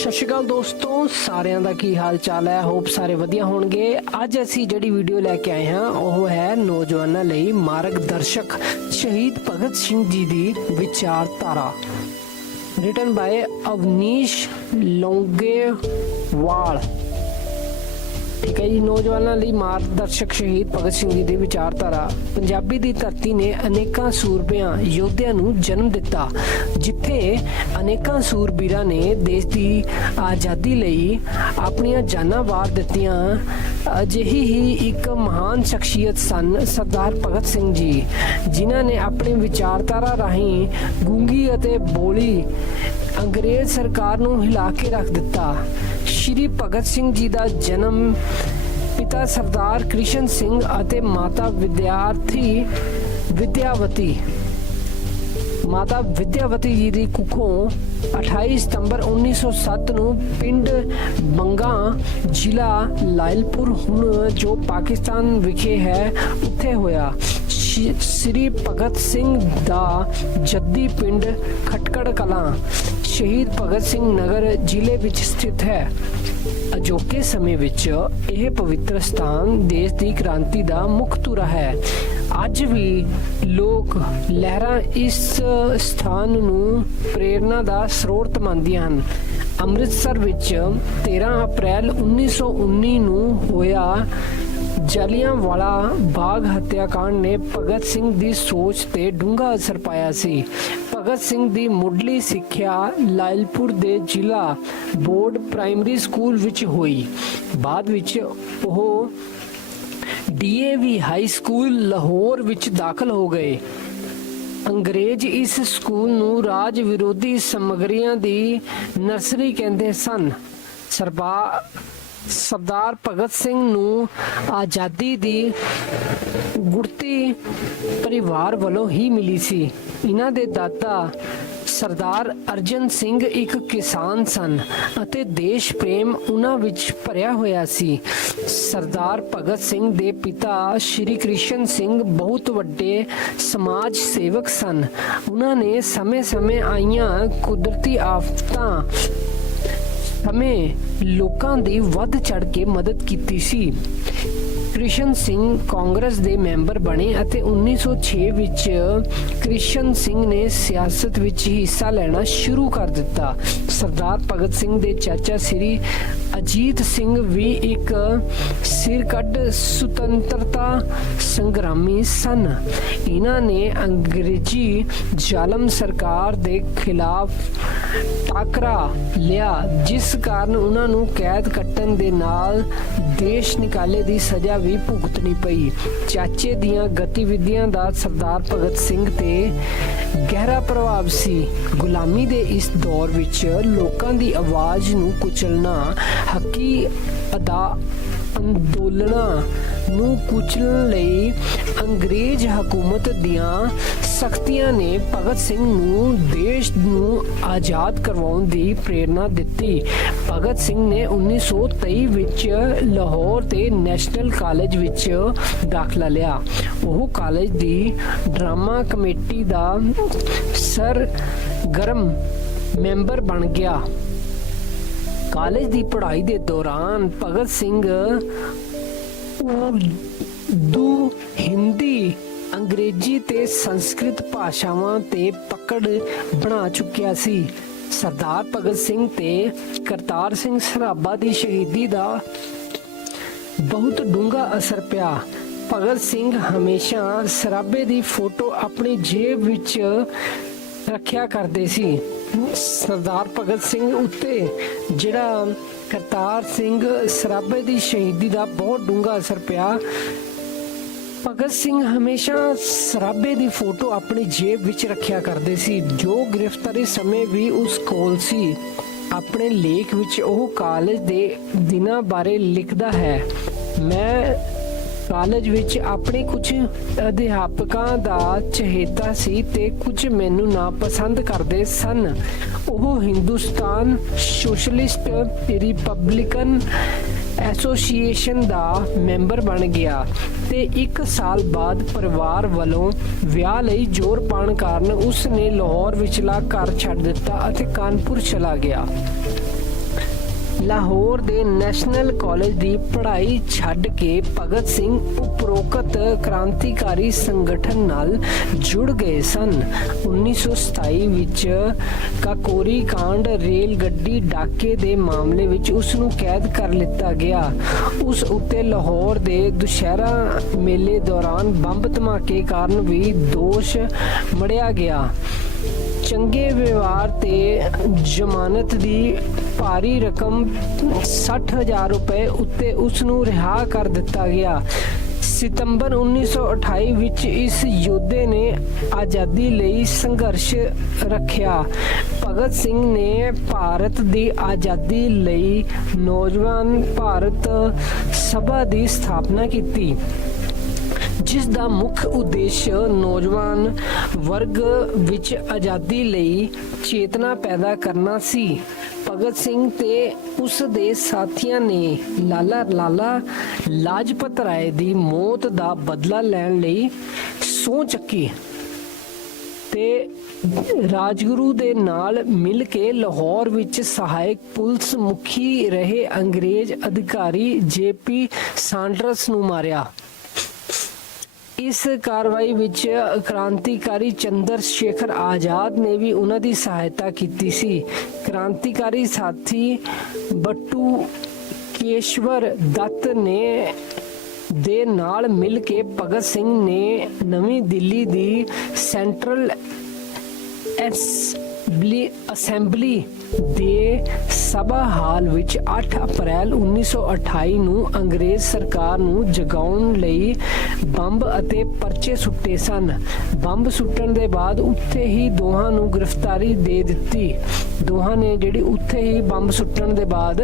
ਸਤਿ ਸ਼੍ਰੀ ਅਕਾਲ ਦੋਸਤੋ, ਸਾਰਿਆਂ ਦਾ ਕੀ ਹਾਲ ਚਾਲ ਹੈ? ਹੋਪ ਸਾਰੇ ਵਧੀਆ ਹੋਣਗੇ। ਅੱਜ ਅਸੀਂ ਜਿਹੜੀ ਵੀਡੀਓ ਲੈ ਕੇ ਆਏ ਹਾਂ, ਉਹ ਹੈ ਨੌਜਵਾਨਾਂ ਲਈ ਮਾਰਗਦਰਸ਼ਕ ਸ਼ਹੀਦ ਭਗਤ ਸਿੰਘ ਜੀ ਦੀ ਵਿਚਾਰਧਾਰਾ। Written by Avneesh Longewal. ਠੀਕ ਹੈ ਜੀ। ਨੌਜਵਾਨਾਂ ਲਈ ਮਾਰਗਦਰਸ਼ਕ ਸ਼ਹੀਦ ਭਗਤ ਸਿੰਘ ਜੀ ਦੀ ਵਿਚਾਰਧਾਰਾ। ਪੰਜਾਬੀ ਦੀ ਧਰਤੀ ਨੇ ਅਨੇਕਾਂ ਸੂਰਬਿਆਂ ਯੋਧਿਆਂ ਨੂੰ ਜਨਮ ਦਿੱਤਾ, ਜਿੱਥੇ ਅਨੇਕਾਂ ਸੂਰਬੀਰਾਂ ਨੇ ਦੇਸ਼ ਦੀ ਆਜ਼ਾਦੀ ਲਈ ਆਪਣੀਆਂ ਜਾਨਾਂ ਵਾਰ ਦਿੱਤੀਆਂ। ਅਜਿਹੀ ਹੀ ਇੱਕ ਮਹਾਨ ਸ਼ਖਸੀਅਤ ਸਨ ਸਰਦਾਰ ਭਗਤ ਸਿੰਘ ਜੀ, ਜਿਨ੍ਹਾਂ ਨੇ ਆਪਣੀ ਵਿਚਾਰਧਾਰਾ ਰਾਹੀਂ ਗੂੰਗੀ ਅਤੇ ਬੋਲੀ ਅੰਗਰੇਜ਼ ਸਰਕਾਰ ਨੂੰ ਹਿਲਾ ਕੇ ਰੱਖ ਦਿੱਤਾ। ਸ਼੍ਰੀ ਭਗਤ ਸਿੰਘ ਜੀ ਦਾ ਜਨਮ ਪਿਤਾ ਸਰਦਾਰ ਕ੍ਰਿਸ਼ਨ ਸਿੰਘ ਅਤੇ ਮਾਤਾ ਵਿਦਿਆਰਥੀ ਵਿਦਿਆਵਤੀ। ਮਾਤਾ ਵਿਦਿਆਵਤੀ ਜੀ ਦੀ ਕੁੱਖੋਂ 28 ਸਤੰਬਰ 1907 ਨੂੰ ਪਿੰਡ ਬੰਗਾ ਜ਼ਿਲ੍ਹਾ ਲਾਇਲਪੁਰ ਹੁਣ ਜੋ ਪਾਕਿਸਤਾਨ ਵਿਖੇ ਹੈ, ਉੱਥੇ ਹੋਇਆ। ਸ਼੍ਰੀ- ਸ੍ਰੀ ਭਗਤ ਸਿੰਘ ਦਾ ਜੱਦੀ ਪਿੰਡ ਖਟਕੜ ਕਲਾਂ। ਸ਼ਹੀਦ ਭਗਤ ਸਿੰਘ ਨਗਰ ਜ਼ਿਲ੍ਹੇ ਵਿੱਚ ਸਥਿਤ ਹੈ। ਅਜੋਕੇ ਸਮੇਂ ਵਿੱਚ ਇਹ ਪਵਿੱਤਰ ਸਥਾਨ ਦੇਸ਼ ਦੀ ਕ੍ਰਾਂਤੀ ਦਾ ਮੁੱਖ ਧੁਰਾ ਹੈ। ਅੱਜ ਵੀ ਲੋਕ ਲਹਿਰਾਂ ਇਸ ਸਥਾਨ ਨੂੰ ਪ੍ਰੇਰਣਾ ਦਾ ਸਰੋਤ ਮੰਨਦੀਆਂ ਹਨ। ਅੰਮ੍ਰਿਤਸਰ ਵਿੱਚ 13 ਅਪ੍ਰੈਲ 1919 ਨੂੰ ਹੋਇਆ ਜਲਿਆਂਵਾਲਾ ਬਾਗ ਹੱਤਿਆਕਾਂਡ ਨੇ ਭਗਤ ਸਿੰਘ ਦੀ ਸੋਚ ਤੇ ਡੂੰਘਾ ਅਸਰ ਪਾਇਆ ਸੀ। ਭਗਤ ਸਿੰਘ ਦੀ ਮੁੱਢਲੀ ਸਿੱਖਿਆ ਲਾਇਲਪੁਰ ਦੇ ਜ਼ਿਲ੍ਹਾ ਬੋਰਡ ਪ੍ਰਾਇਮਰੀ ਸਕੂਲ ਵਿੱਚ ਹੋਈ। ਬਾਅਦ ਵਿੱਚ ਉਹ ਡੀਏਵੀ ਹਾਈ ਸਕੂਲ ਲਾਹੌਰ ਵਿੱਚ ਦਾਖਲ ਹੋ ਗਏ। ਅੰਗਰੇਜ਼ ਇਸ ਸਕੂਲ ਨੂੰ ਰਾਜ ਵਿਰੋਧੀ ਸਮਗਰੀਆਂ ਦੀ ਨਰਸਰੀ ਕਹਿੰਦੇ ਸਨ। ਸਰਬਾ ਸਰਦਾਰ ਭਗਤ ਸਿੰਘ ਨੂੰ ਆਜ਼ਾਦੀ ਦੀ ਗੁੜਤੀ ਪਰਿਵਾਰ ਵੱਲੋਂ ਹੀ ਮਿਲੀ ਸੀ। ਇਹਨਾਂ ਦੇ ਦਾਦਾ ਸਰਦਾਰ ਅਰਜਨ ਸਿੰਘ ਇੱਕ ਕਿਸਾਨ ਸਨ ਅਤੇ ਦੇਸ਼ ਪ੍ਰੇਮ ਉਹਨਾਂ ਵਿੱਚ ਭਰਿਆ ਹੋਇਆ ਸੀ। ਸਰਦਾਰ ਭਗਤ ਸਿੰਘ ਦੇ ਪਿਤਾ ਸ਼੍ਰੀ ਕ੍ਰਿਸ਼ਨ ਸਿੰਘ ਬਹੁਤ ਵੱਡੇ ਸਮਾਜ ਸੇਵਕ ਸਨ। ਉਹਨਾਂ ਨੇ ਸਮੇਂ-ਸਮੇਂ ਆਈਆਂ ਕੁਦਰਤੀ ਆਫਤਾਂ ਸਮੇਂ ਲੋਕਾਂ ਦੀ ਵੱਧ ਚੜ ਕੇ ਮਦਦ ਕੀਤੀ ਸੀ। ਕ੍ਰਿਸ਼ਨ ਸਿੰਘ ਕਾਂਗਰਸ ਦੇ ਮੈਂਬਰ ਬਣੇ ਅਤੇ 1906 ਵਿੱਚ ਕ੍ਰਿਸ਼ਨ ਸਿੰਘ ਨੇ ਸਿਆਸਤ ਵਿੱਚ ਹਿੱਸਾ ਲੈਣਾ ਸ਼ੁਰੂ ਕਰ ਦਿੱਤਾ। ਸਰਦਾਰ ਭਗਤ ਸਿੰਘ ਦੇ ਚਾਚਾ ਸ੍ਰੀ ਅਜੀਤ ਸਿੰਘ ਵੀ ਇੱਕ ਸਿਰਕੱਢ ਸੁਤੰਤਰਤਾ ਸੰਗਰਾਮੀ ਸਨ। ਇਹਨਾਂ ਨੇ ਅੰਗਰੇਜ਼ੀ ਜ਼ਾਲਮ ਸਰਕਾਰ ਦੇ ਖਿਲਾਫ ਟਾਕਰਾ ਲਿਆ, ਜਿਸ ਕਾਰਨ ਉਹਨਾਂ ਨੂੰ ਕੈਦ ਕੱਟਣ ਦੇ ਨਾਲ ਦੇਸ਼ ਨਿਕਾਲੇ ਦੀ ਸਜ਼ਾ ਵੀ ਭੁਗਤਣੀ ਪਈ। ਚਾਚੇ ਦੀਆਂ ਗਤੀਵਿਧੀਆਂ ਦਾ ਸਰਦਾਰ ਭਗਤ ਸਿੰਘ ਤੇ ਗਹਿਰਾ ਪ੍ਰਭਾਵ ਸੀ। ਗੁਲਾਮੀ ਦੇ ਇਸ ਦੌਰ ਵਿੱਚ ਲੋਕਾਂ ਦੀ ਆਵਾਜ਼ ਨੂੰ ਕੁਚਲਣਾ ਹੱਕੀ ਅਦਾ ਅੰਦੋਲਨਾਂ ਨੂੰ ਕੁਚਲਣ ਲਈ ਅੰਗਰੇਜ਼ ਹਕੂਮਤ ਦੀਆਂ ਸਖਤੀਆਂ ਨੇ ਭਗਤ ਸਿੰਘ ਨੂੰ ਦੇਸ਼ ਨੂੰ ਆਜ਼ਾਦ ਕਰਵਾਉਣ ਦੀ ਪ੍ਰੇਰਣਾ ਦਿੱਤੀ। ਭਗਤ ਸਿੰਘ ਨੇ 1923 ਵਿੱਚ ਲਾਹੌਰ ਦੇ ਨੈਸ਼ਨਲ ਕਾਲਜ ਵਿੱਚ ਦਾਖਲਾ ਲਿਆ। ਉਹ ਕਾਲਜ ਦੀ ਡਰਾਮਾ ਕਮੇਟੀ ਦਾ ਸਰ ਗਰਮ ਮੈਂਬਰ ਬਣ ਗਿਆ। ਕਾਲਜ ਦੀ ਪੜ੍ਹਾਈ ਦੇ ਦੌਰਾਨ ਭਗਤ ਸਿੰਘ ਉਰਦੂ, ਹਿੰਦੀ, ਅੰਗਰੇਜ਼ੀ ਤੇ ਸੰਸਕ੍ਰਿਤ ਭਾਸ਼ਾਵਾਂ ਤੇ ਪਕੜ ਬਣਾ ਚੁੱਕਿਆ ਸੀ। ਸਰਦਾਰ ਭਗਤ ਸਿੰਘ ਤੇ ਕਰਤਾਰ ਸਿੰਘ ਸਰਾਭਾ ਦੀ ਸ਼ਹੀਦੀ ਦਾ ਬਹੁਤ ਡੂੰਘਾ ਅਸਰ ਪਿਆ। ਭਗਤ ਸਿੰਘ ਹਮੇਸ਼ਾ ਸਰਾਭੇ ਦੀ ਫੋਟੋ ਆਪਣੀ ਜੇਬ ਵਿੱਚ ਰੱਖਿਆ ਕਰਦੇ ਸੀ। ਸਰਦਾਰ ਭਗਤ ਸਿੰਘ ਉੱਤੇ ਜਿਹੜਾ ਕਰਤਾਰ ਸਿੰਘ ਸਰਾਭੇ ਦੀ ਸ਼ਹੀਦੀ ਦਾ ਬਹੁਤ ਡੂੰਘਾ ਅਸਰ ਪਿਆ। ਭਗਤ ਸਿੰਘ ਹਮੇਸ਼ਾ ਸਰਾਭੇ ਦੀ ਫੋਟੋ ਆਪਣੀ ਜੇਬ ਵਿੱਚ ਰੱਖਿਆ ਕਰਦੇ ਸੀ। ਜੋ ਗ੍ਰਿਫਤਾਰੀ ਸਮੇਂ ਵੀ ਉਸ ਕੋਲ ਸੀ, ਆਪਣੇ ਲੇਖ ਵਿੱਚ ਉਹ ਕਾਲਜ ਦੇ ਦਿਨਾਂ ਬਾਰੇ ਲਿਖਦਾ ਹੈ। ਮੈਂ ਕਾਲਜ ਵਿੱਚ ਆਪਣੇ ਕੁਝ ਅਧਿਆਪਕਾਂ ਦਾ ਚਹੇਤਾ ਸੀ ਤੇ ਕੁਝ ਮੈਨੂੰ ਨਾ ਪਸੰਦ ਕਰਦੇ ਸਨ। ਉਹ ਹਿੰਦੁਸਤਾਨ ਸੋਸ਼ਲਿਸਟ ਰਿਪਬਲਿਕਨ ਐਸੋਸੀਏਸ਼ਨ ਦਾ ਮੈਂਬਰ ਬਣ ਗਿਆ ਤੇ 1 ਸਾਲ ਬਾਅਦ ਪਰਿਵਾਰ ਵੱਲੋਂ ਵਿਆਹ ਲਈ ਜ਼ੋਰ ਪਾਉਣ ਕਾਰਨ ਉਸ ਨੇ ਲਾਹੌਰ ਵਿਚਲਾ ਘਰ ਛੱਡ ਦਿੱਤਾ ਅਤੇ ਕਾਨਪੁਰ ਚਲਾ ਗਿਆ। ਲਾਹੌਰ ਦੇ ਨੈਸ਼ਨਲ ਕਾਲਜ ਦੀ ਪੜ੍ਹਾਈ ਛੱਡ ਕੇ ਭਗਤ ਸਿੰਘ ਉਪਰੋਕਤ ਕ੍ਰਾਂਤੀਕਾਰੀ ਸੰਗਠਨ ਨਾਲ ਜੁੜ ਗਏ ਸਨ। 1927 ਵਿੱਚ ਕਾਕੋਰੀ ਕਾਂਡ ਰੇਲ ਗੱਡੀ ਡਾਕੇ ਦੇ ਮਾਮਲੇ ਵਿੱਚ ਉਸ ਨੂੰ ਕੈਦ ਕਰ ਲਿੱਤਾ ਗਿਆ। ਉਸ ਉੱਤੇ ਲਾਹੌਰ ਦੇ ਦੁਸ਼ਹਿਰਾ ਮੇਲੇ ਦੌਰਾਨ ਬੰਬ ਧਮਾਕੇ ਕਾਰਨ ਵੀ ਦੋਸ਼ ਮੜਿਆ ਗਿਆ। ਚੰਗੇ ਵਿਵਹਾਰ ਤੇ ਜ਼ਮਾਨਤ ਦੀ ਭਾਰੀ ਰਕਮ 60000 ਰੁਪਏ ਉੱਤੇ ਉਸ ਨੂੰ ਰਿਹਾ ਕਰ ਦਿੱਤਾ ਗਿਆ। ਸਤੰਬਰ 1928 ਵਿੱਚ ਇਸ ਯੋਧੇ ਨੇ ਆਜ਼ਾਦੀ ਲਈ ਸੰਘਰਸ਼ ਰੱਖਿਆ। ਭਗਤ ਸਿੰਘ ਨੇ ਭਾਰਤ ਦੀ ਆਜ਼ਾਦੀ ਲਈ ਨੌਜਵਾਨ ਭਾਰਤ ਸਭਾ ਦੀ ਸਥਾਪਨਾ ਕੀਤੀ। ਜਿਸ ਦਾ ਮੁੱਖ ਉਦੇਸ਼ ਨੌਜਵਾਨ ਵਰਗ ਵਿੱਚ ਆਜ਼ਾਦੀ ਲਈ ਚੇਤਨਾ ਪੈਦਾ ਕਰਨਾ ਸੀ। ਭਗਤ ਸਿੰਘ ਤੇ ਉਸ ਦੇ ਸਾਥੀਆਂ ਨੇ ਲਾਲਾ ਲਾਲਾ ਲਾਜਪਤ ਰਾਏ ਦੀ ਮੌਤ ਦਾ ਬਦਲਾ ਲੈਣ ਲਈ ਸਹੁੰ ਚੱਕੀ ਤੇ ਰਾਜਗੁਰੂ ਦੇ ਨਾਲ ਮਿਲ ਕੇ ਲਾਹੌਰ ਵਿੱਚ ਸਹਾਇਕ ਪੁਲਿਸ ਮੁਖੀ ਰਹੇ ਅੰਗਰੇਜ਼ ਅਧਿਕਾਰੀ ਜੇਪੀ ਸਾਂਡਰਸ ਨੂੰ ਮਾਰਿਆ। ਇਸ ਕਾਰਵਾਈ ਵਿੱਚ ਕ੍ਰਾਂਤੀਕਾਰੀ ਚੰਦਰ ਸ਼ੇਖਰ ਆਜ਼ਾਦ ਨੇ ਵੀ ਉਹਨਾਂ ਦੀ ਸਹਾਇਤਾ ਕੀਤੀ ਸੀ। ਕ੍ਰਾਂਤੀਕਾਰੀ ਸਾਥੀ ਬੱਟੂ ਕੇਸ਼ਵਰ ਦੱਤ ਨੇ ਦੇ ਨਾਲ ਮਿਲ ਕੇ ਭਗਤ ਸਿੰਘ ਨੇ ਨਵੀਂ ਦਿੱਲੀ ਦੀ ਸੈਂਟਰਲ ਐਸ ਅਸੈਂਬਲੀ ਦੇ ਸਭਾ ਹਾਲ ਵਿੱਚ 8 ਅਪ੍ਰੈਲ 1928 ਨੂੰ ਅੰਗਰੇਜ਼ ਸਰਕਾਰ ਨੂੰ ਜਗਾਉਣ ਲਈ ਬੰਬ ਅਤੇ ਪਰਚੇ ਸੁੱਟੇ ਸਨ। ਬੰਬ ਸੁੱਟਣ ਦੇ ਬਾਅਦ ਉੱਥੇ ਹੀ ਦੋਹਾਂ ਨੂੰ ਗ੍ਰਿਫਤਾਰੀ ਦੇ ਦਿੱਤੀ। ਦੋਹਾਂ ਨੇ ਜਿਹੜੀ ਉੱਥੇ ਹੀ ਬੰਬ ਸੁੱਟਣ ਦੇ ਬਾਅਦ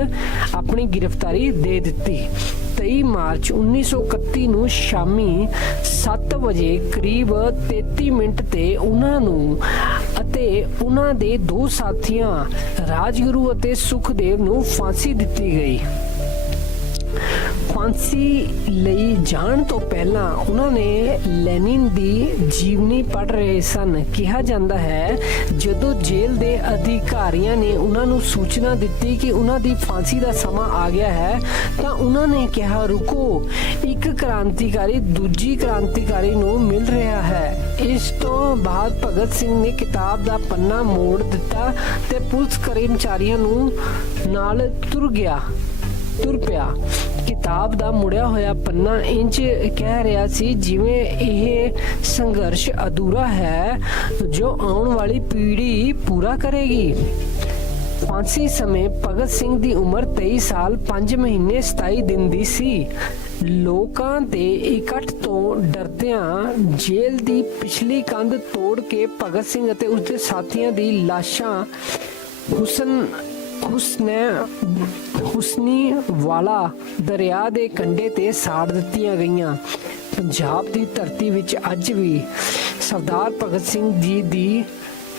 ਆਪਣੀ ਗ੍ਰਿਫਤਾਰੀ ਦੇ ਦਿੱਤੀ। 23 ਮਾਰਚ 1931 ਨੂੰ ਸ਼ਾਮੀ 7 ਵਜੇ ਕਰੀਬ 33 ਮਿੰਟ ਤੇ ਉਹਨਾਂ ਨੂੰ ਅਤੇ ਉਹਨਾਂ ਦੇ ਦੋ ਸਾਥੀਆਂ ਰਾਜਗੁਰੂ ਅਤੇ ਸੁਖਦੇਵ ਨੂੰ ਫਾਂਸੀ ਦਿੱਤੀ ਗਈ। ਫਾਂਸੀ ਲਈ ਜਾਣ ਤੋਂ ਪਹਿਲਾਂ ਉਹਨਾਂ ਨੇ ਲੈਨਿਨ ਦੀ ਜੀਵਨੀ ਪੜ੍ਹ ਰਹੇ ਸਨ। ਕਿਹਾ ਜਾਂਦਾ ਹੈ, ਜਦੋਂ ਜੇਲ੍ਹ ਦੇ ਅਧਿਕਾਰੀਆਂ ਨੇ ਉਹਨਾਂ ਨੂੰ ਸੂਚਨਾ ਦਿੱਤੀ ਕਿ ਉਹਨਾਂ ਦੀ ਫਾਂਸੀ ਦਾ ਸਮਾਂ ਆ ਗਿਆ ਹੈ, ਤਾਂ ਉਹਨਾਂ ਨੇ ਕਿਹਾ, ਰੁਕੋ, ਇੱਕ ਕ੍ਰਾਂਤੀਕਾਰੀ ਦੂਜੀ ਕ੍ਰਾਂਤੀਕਾਰੀ ਨੂੰ ਮਿਲ ਰਿਹਾ ਹੈ। ਇਸ ਤੋਂ ਬਾਅਦ ਭਗਤ ਸਿੰਘ ਨੇ ਕਿਤਾਬ ਦਾ ਪੰਨਾ ਮੋੜ ਦਿੱਤਾ ਤੇ ਪੁਲਿਸ ਕਰਮਚਾਰੀਆਂ ਨੂੰ ਨਾਲ ਤੁਰ ਗਿਆ। ਤੁਰ ਪਿਆ। ਕਿਤਾਬ ਦਾ ਮੁੜਿਆ ਹੋਇਆ ਪੰਨਾ ਇੰਜ ਕਹਿ ਰਿਹਾ ਸੀ, ਜਿਵੇਂ ਇਹ ਸੰਘਰਸ਼ ਅਧੂਰਾ ਹੈ, ਜੋ ਆਉਣ ਵਾਲੀ ਪੀੜ੍ਹੀ ਪੂਰਾ ਕਰੇਗੀ। ਫਾਂਸੀ ਸਮੇਂ ਭਗਤ ਸਿੰਘ ਦੀ ਉਮਰ 23 ਸਾਲ 5 ਮਹੀਨੇ 27 ਦਿਨ ਦੀ ਸੀ। ਲੋਕਾਂ ਦੇ ਇਕੱਠ ਤੋਂ ਡਰਦਿਆਂ ਜੇਲ੍ਹ ਦੀ ਪਿਛਲੀ ਕੰਧ ਤੋੜ ਕੇ ਭਗਤ ਸਿੰਘ ਅਤੇ ਉਸਦੇ ਸਾਥੀਆਂ ਦੀ ਲਾਸ਼ਾਂ ਹੁਸਨ ਹੁਸਨੇ ਹੁਸਨੀ ਵਾਲਾ ਦਰਿਆ ਦੇ ਕੰਢੇ ਤੇ ਸਾੜ ਦਿੱਤੀਆਂ ਗਈਆਂ। ਪੰਜਾਬ ਦੀ ਧਰਤੀ ਵਿੱਚ ਅੱਜ ਵੀ ਸਰਦਾਰ ਭਗਤ ਸਿੰਘ ਜੀ ਦੀ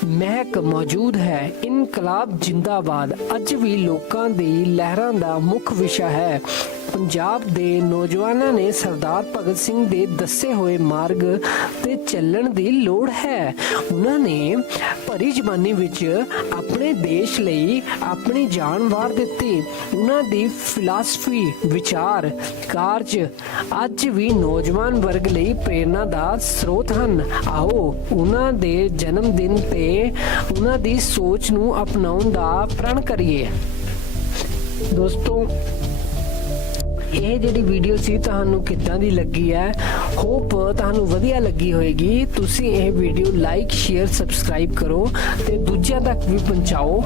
ਮਹਿਕ ਮੌਜੂਦ ਹੈ। ਇਨਕਲਾਬ ਜਿੰਦਾਬਾਦ। ਅੱਜ ਵੀ ਲੋਕਾਂ ਦੀ ਲਹਿਰਾਂ ਦਾ ਮੁੱਖ ਵਿਸ਼ਾ ਹੈ। ਪੰਜਾਬ ਦੇ ਨੌਜਵਾਨਾਂ ਨੇ ਸਰਦਾਰ ਭਗਤ ਸਿੰਘ ਦੇ ਦੱਸੇ ਹੋਏ ਮਾਰਗ ਤੇ ਚੱਲਣ ਦੀ ਲੋੜ ਹੈ। ਉਹਨਾਂ ਨੇ ਭਰੀ ਜਵਾਨੀ ਵਿੱਚ ਆਪਣੇ ਦੇਸ਼ ਲਈ ਆਪਣੀ ਜਾਨ ਵਾਰ ਦਿੱਤੀ। ਉਹਨਾਂ ਦੀ ਫਿਲਾਸਫੀ ਵਿਚਾਰ, ਕਾਰਜ ਅੱਜ ਵੀ ਨੌਜਵਾਨ ਵਰਗ ਲਈ ਪ੍ਰੇਰਨਾ ਦਾ ਸਰੋਤ ਹਨ। ਆਓ ਉਹਨਾਂ ਦੇ ਜਨਮ ਦਿਨ ਤੇ ਉਹਨਾਂ ਦੀ ਸੋਚ ਨੂੰ ਅਪਣਾਉਣ ਦਾ ਪ੍ਰਣ ਕਰੀਏ। ਦੋਸਤੋ ਇਹ ਜਿਹੜੀ ਵੀਡੀਓ ਸੀ ਤੁਹਾਨੂੰ ਕਿੱਦਾਂ ਦੀ ਲੱਗੀ ਹੈ? ਹੋਪ ਤੁਹਾਨੂੰ ਵਧੀਆ ਲੱਗੀ ਹੋਵੇਗੀ ਤੁਸੀਂ ਇਹ ਵੀਡੀਓ ਲਾਈਕ ਸ਼ੇਅਰ ਸਬਸਕ੍ਰਾਈਬ ਕਰੋ ਤੇ ਦੂਜਿਆਂ ਤੱਕ ਵੀ ਪਹੁੰਚਾਓ।